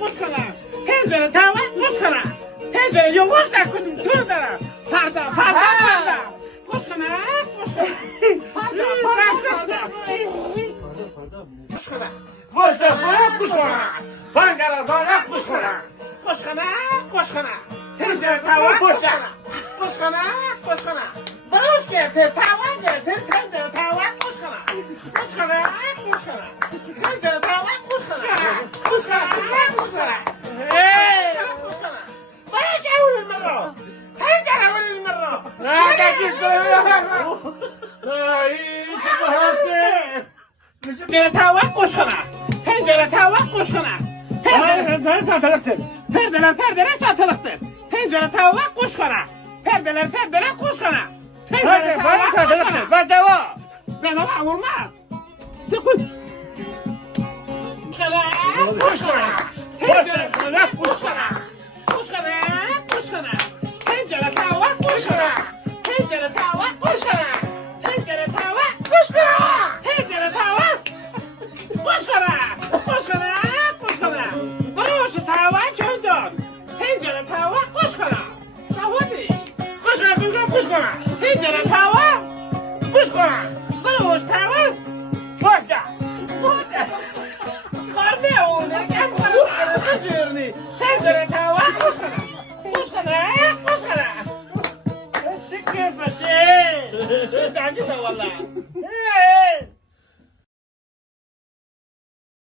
Kuşkana. Tencere tava kuşkana. Tencere yavaş da kızım turdara. Parda. Kuşkana. Parda. Kuşkana. Bangala kuşkana. Tencere tava kuşkana. Kuşkana. Barış getir, tava getir, tencere tava kuşkana. Tencere tava kuşkana. Barış evurur mero. Tencere vurur mero. Tencere tava kuşkana. Tencere tava kuşkana. Perdeler satılıktır. Tencere tava kuşkana. Perdeler kuşkana. Tencere tava kuşkana. Bedava olmaz. Kuşkana. Tencere tava kuşkana. Tencere tava kuşkana. Tencere tava kuşkana. Tencere tava kuşkana. Burası tava çöndür. Tencere tava kuşkana. Savudi. Kuşkana. Tencere tava kuşkana. Burası tava kuşkana. Karne oğlu. Tencere tava kuşkana. Şıkkı fışı. Şıkkı fışı.